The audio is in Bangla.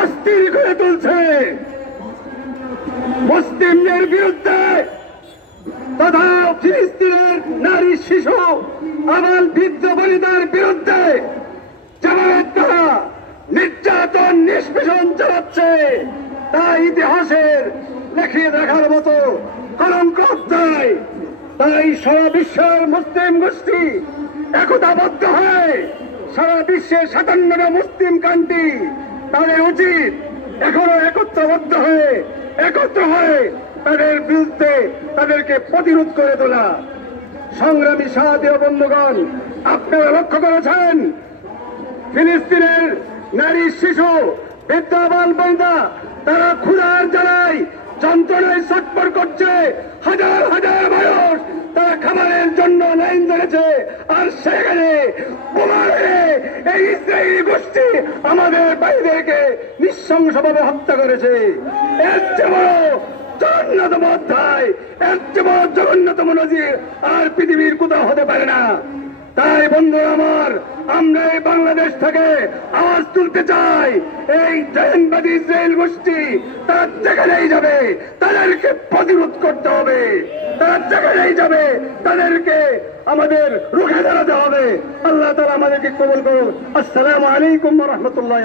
অস্থির করে তুলছে। মুসলিমদের বিরুদ্ধে তথা ফিলিস্তিনের নারী, শিশু, আবাল, বৃদ্ধ বনিতার বিরুদ্ধে যেভাবে তারা নির্যাতন, নিষ্পেষণ চালাচ্ছে, তা ইতিহাসের লেখিয়ে দেখার মতো কলঙ্ক অধ্যায়। তাই সারা বিশ্বের মুসলিম গোষ্ঠী একতাবদ্ধ হয়, সারা বিশ্বের 57টা মুসলিম কান্ট্রি তাদের উচিত এখনো একত্রবদ্ধ হয়ে, একত্র হয়ে তাদের বিরুদ্ধে তাদেরকে প্রতিরোধ করে তোলা। সংগ্রামী সাথী ও বন্ধুগণ, আপনারা লক্ষ্য করেছেন ফিলিস্তিনের নারী, শিশু, বৃদ্ধ, আবাল, বনিতা তারা ক্ষুধার জ্বালায় যন্ত্রণায় ছটফট করছে। হাজার হাজার মানুষ তারা খাবারের জন্য লাইন ধরেছে, আর সেখানে বোমা মেরে এই ইসরায়েলি গোষ্ঠী আমাদের ভাইদেরকে নৃশংসভাবে হত্যা করেছে। এর চেয়ে বড় জঘন্যতম অধ্যায়, এর চেয়ে বড় জঘন্যতম নজির আর পৃথিবীর কোথাও হতে পারে না। তাই বন্ধুরা আমার, আমরা এই বাংলাদেশ থেকে আওয়াজ তুলতে চাই, এই জায়নবাদী ইসরায়েল গোষ্ঠী তারা যেখানেই যাবে তাদেরকে প্রতিরোধ করতে হবে, তারা যেখানেই যাবে তাদেরকে আমাদের রুখে দাঁড়াতে হবে। আল্লাহ তাআলা আমাদেরকে কবুল করুন। আসসালামু আলাইকুম ওয়া রাহমাতুল্লাহ।